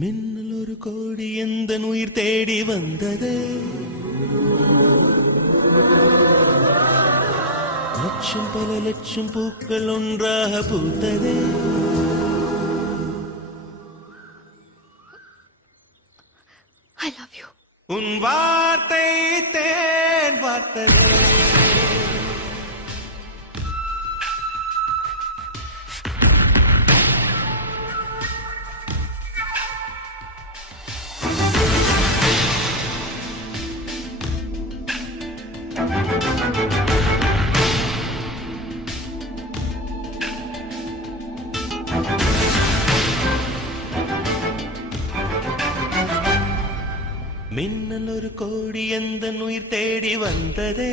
மின்னல் ஒரு கோடி எந்த உயிர் தேடி வந்தது. லட்சம் பல லட்சம் பூக்கள் ஒன்றாக பூத்தது. I love you. உன் வார்த்தை தேன் வார்த்தது. மின்னல் ஒரு கோடி எந்த உயிர் தேடி வந்ததே.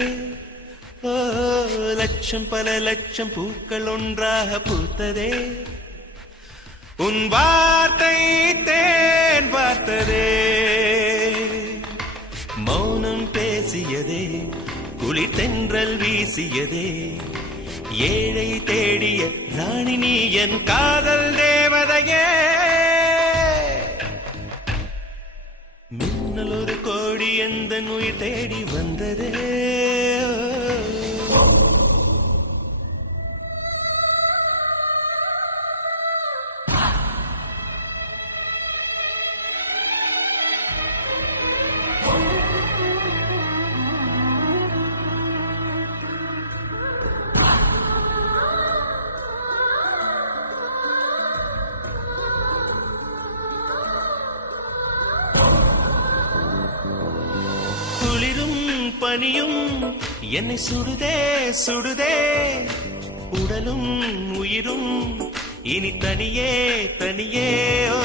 ஓ லட்சம் பல லட்சம் பூக்கள் ஒன்றாக பூத்ததே. உன் வார்த்தை தேன் பார்த்ததே. மௌனம் பேசியதே, குளிர் தென்றல் வீசியதே. ஏழை தேடிய ராணி நீ என் காதல் தேவதையே. மின்னல் ஒரு கோடி எந்த உயிர் தேடி வந்ததே. குளிரும் பனியும் என்னை சுடுதே சுடுதே. உடலும் உயிரும் இனி தனியே தனியே. ஓ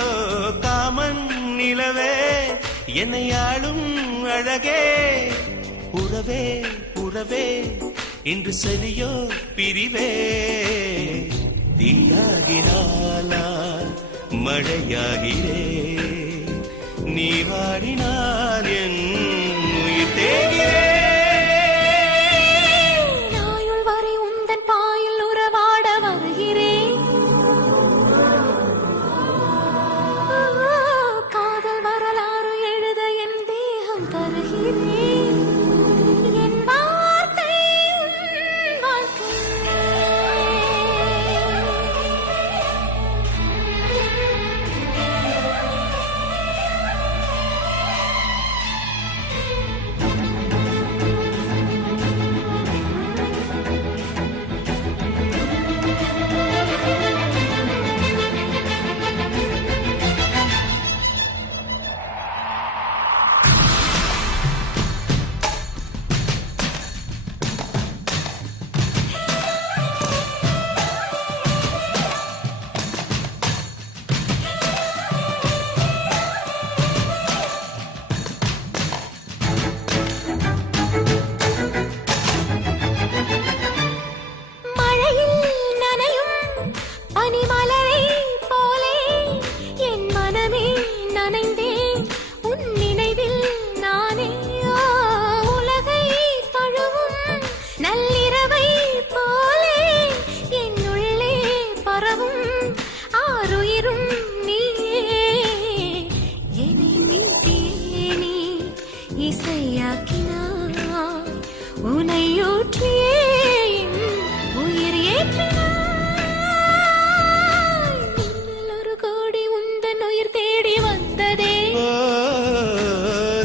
காமன் நிலவே என்னை ஆளும் அழகே. உறவே உறவே இன்று சரியோ பிரிவே. தீயாகினாலா மழையாகிறே. நீ வாடினால் என் உயிர் தேகிறேன். ஆயுள் வரை உந்தன் பாயில் உறவாட வருகிறேன். காதல் வரலாறு எழுத என் தேகம் தருகிறேன். என் வார்த்தை உன் வாழ்க்கை.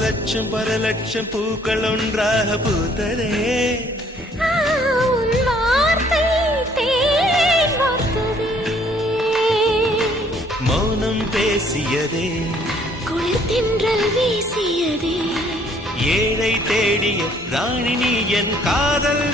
லட்சம் பல லட்சம் பூக்கள் ஒன்றாக பூத்ததே. உன் வார்த்தை தேன் வார்த்ததே. மௌனம் பேசியதே, குளிர் தென்றல் வீசியதே. ஏழை தேடிய ராணி நீ என் காதல்